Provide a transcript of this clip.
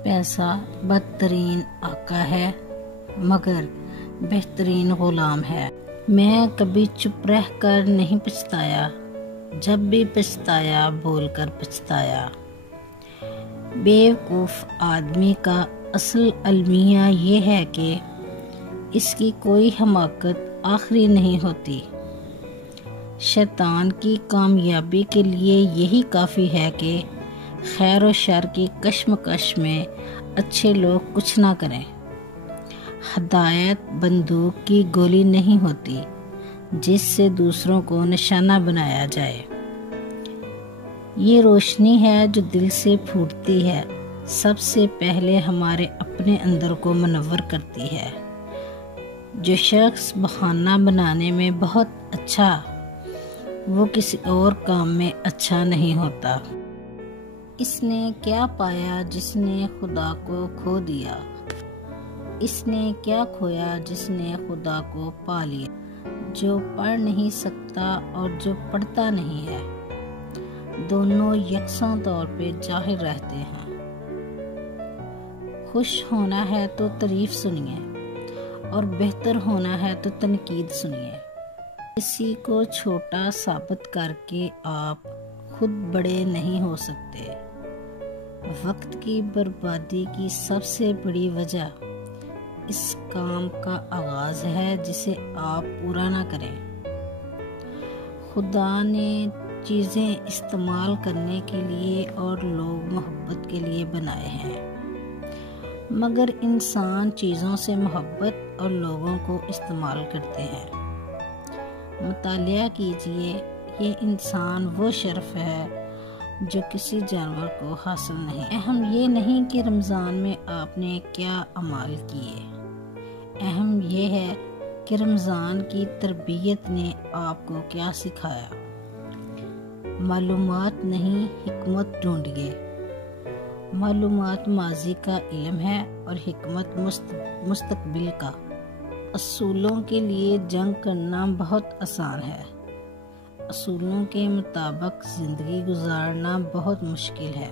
पैसा बदतरीन आका है मगर बेहतरीन गुलाम है। मैं कभी चुप रह कर नहीं पछताया, जब भी पछताया बोलकर पछताया। बेवकूफ़ आदमी का असल अलमिया ये है कि इसकी कोई हमाकत आखिरी नहीं होती। शैतान की कामयाबी के लिए यही काफ़ी है कि खैर और शर की कश्मकश में अच्छे लोग कुछ ना करें। हदायत बंदूक की गोली नहीं होती जिससे दूसरों को निशाना बनाया जाए। ये रोशनी है जो दिल से फूटती है, सबसे पहले हमारे अपने अंदर को मुनव्वर करती है। जो शख्स बहाना बनाने में बहुत अच्छा, वो किसी और काम में अच्छा नहीं होता। इसने क्या पाया जिसने खुदा को खो दिया, इसने क्या खोया जिसने खुदा को पा लिया। जो पढ़ नहीं सकता और जो पढ़ता नहीं है, दोनों यकसा तौर पे जाहिर रहते हैं। खुश होना है तो तारीफ सुनिए और बेहतर होना है तो तनकीद सुनिए। किसी को छोटा साबित करके आप खुद बड़े नहीं हो सकते। वक्त की बर्बादी की सबसे बड़ी वजह इस काम का आगाज है जिसे आप पूरा ना करें। खुदा ने चीज़ें इस्तेमाल करने के लिए और लोग मोहब्बत के लिए बनाए हैं, मगर इंसान चीज़ों से मोहब्बत और लोगों को इस्तेमाल करते हैं। मुतालिया कीजिए, ये इंसान वो शर्फ है जो किसी जानवर को हासिल नहीं। अहम ये नहीं कि रमज़ान में आपने क्या अमाल किए, अहम ये है कि रमज़ान की तरबियत ने आपको क्या सिखाया। मालूमात नहीं, हिकमत ढूंढिए। मालूमात माजी का इल्म है और हिकमत मुस्तकबिल का। असूलों के लिए जंग करना बहुत आसान है, असूलों के मुताबिक ज़िंदगी गुजारना बहुत मुश्किल है।